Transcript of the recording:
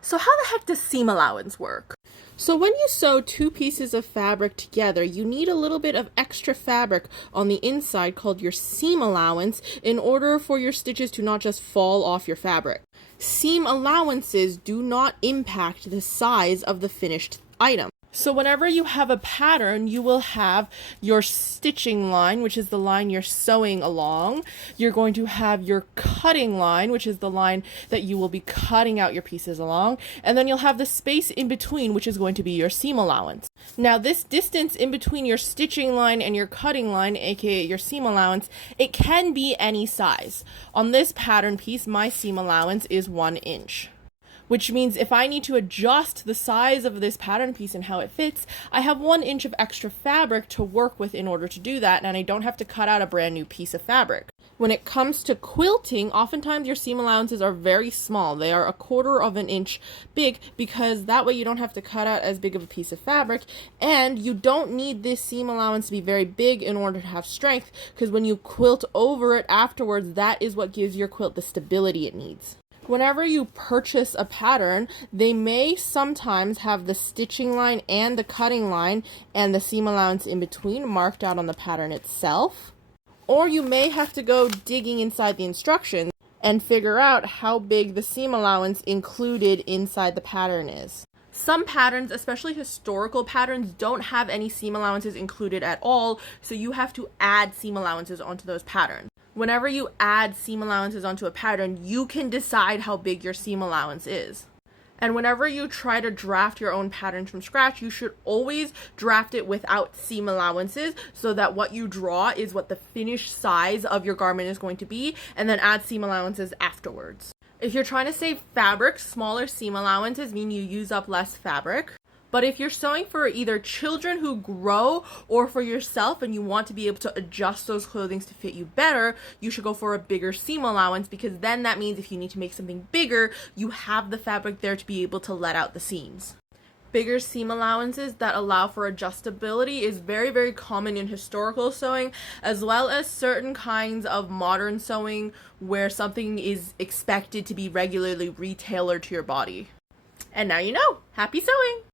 So how the heck does seam allowance work? So when you sew two pieces of fabric together, you need a little bit of extra fabric on the inside called your seam allowance in order for your stitches to not just fall off your fabric. Seam allowances do not impact the size of the finished item. So whenever you have a pattern, you will have your stitching line, which is the line you're sewing along. You're going to have your cutting line, which is the line that you will be cutting out your pieces along. And then you'll have the space in between, which is going to be your seam allowance. Now, this distance in between your stitching line and your cutting line, aka your seam allowance, it can be any size. On this pattern piece, my seam allowance is 1 inch. Which means if I need to adjust the size of this pattern piece and how it fits, I have 1 inch of extra fabric to work with in order to do that, and I don't have to cut out a brand new piece of fabric. When it comes to quilting, oftentimes your seam allowances are very small. They are 1/4 of an inch big because that way you don't have to cut out as big of a piece of fabric, and you don't need this seam allowance to be very big in order to have strength, because when you quilt over it afterwards, that is what gives your quilt the stability it needs. Whenever you purchase a pattern, they may sometimes have the stitching line and the cutting line and the seam allowance in between marked out on the pattern itself. Or you may have to go digging inside the instructions and figure out how big the seam allowance included inside the pattern is. Some patterns, especially historical patterns, don't have any seam allowances included at all, so you have to add seam allowances onto those patterns. Whenever you add seam allowances onto a pattern, you can decide how big your seam allowance is. And whenever you try to draft your own patterns from scratch, you should always draft it without seam allowances so that what you draw is what the finished size of your garment is going to be, and then add seam allowances afterwards. If you're trying to save fabric, smaller seam allowances mean you use up less fabric. But if you're sewing for either children who grow or for yourself and you want to be able to adjust those clothings to fit you better, you should go for a bigger seam allowance, because then that means if you need to make something bigger, you have the fabric there to be able to let out the seams. Bigger seam allowances that allow for adjustability is very, very common in historical sewing, as well as certain kinds of modern sewing where something is expected to be regularly retailored to your body. And now you know. Happy sewing!